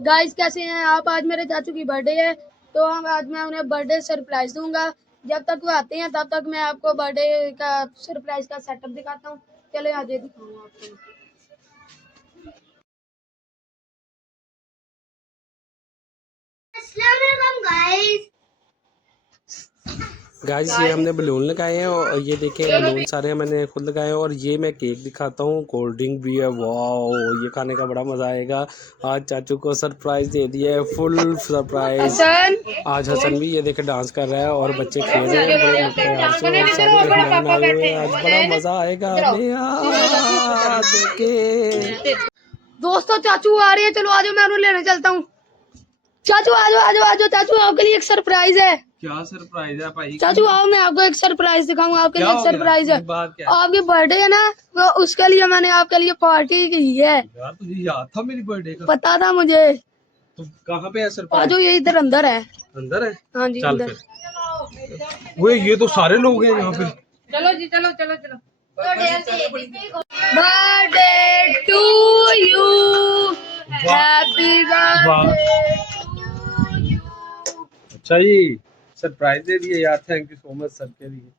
Guys कैसे हैं आप। आज मेरे चाचू की बर्थडे है तो आज मैं उन्हें बर्थडे सरप्राइज दूंगा। जब तक वो आते हैं तब तक मैं आपको बर्थडे का सरप्राइज का सेटअप दिखाता हूँ। चलो आज ये दिखाऊंगा आपको। गाइस ये हमने बलून लगाए हैं और ये देखें बलून सारे मैंने खुद लगाए हैं। और ये मैं केक दिखाता हूँ, कोल्ड ड्रिंक भी है। वाह, ये खाने का बड़ा मज़ा आएगा। आज चाचू को सरप्राइज दे दिया है, फुल सरप्राइज। आज हसन भी ये देखे डांस कर रहा है और बच्चे खेल रहे हैं बड़े प्यार से और सारे मेहमान आए हुए हैं। आज बड़ा मज़ा आएगा। देखे दोस्तों चाचू आ रहे हैं, चलो आज मैं उन्हें लेने चलता हूँ। चाचू आजो आजो आजो चाचू, आपके लिए एक सरप्राइज है। क्या सरप्राइज है भाई? चाचू आओ, मैं आपको एक सरप्राइज दिखाऊंगा। आपके लिए एक सरप्राइज है। आपकी बर्थडे है ना, तो उसके लिए मैंने आपके लिए पार्टी की है। यार तुझे याद था मेरी बर्थडे का? पता था मुझे। तो कहाँ पे है सरप्राइज? आजो, ये इधर अंदर है। अंदर है? हाँ जी चल अंदर। फिर। वो ये तो सारे लोग हैं यहाँ पे। चलो जी, चलो चलो चलो। Birthday to you, happy birthday to you. अच्छा जी, सरप्राइज दे दिए यार, thank you so much sir के लिए।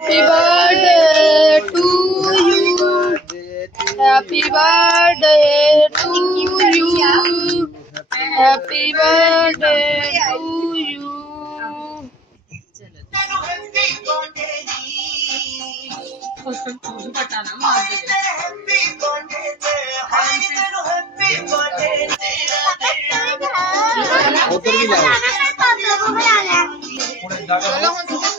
Happy birthday to you, happy birthday to you, happy birthday to you. उधर भी जाओ। चलो हम तुझे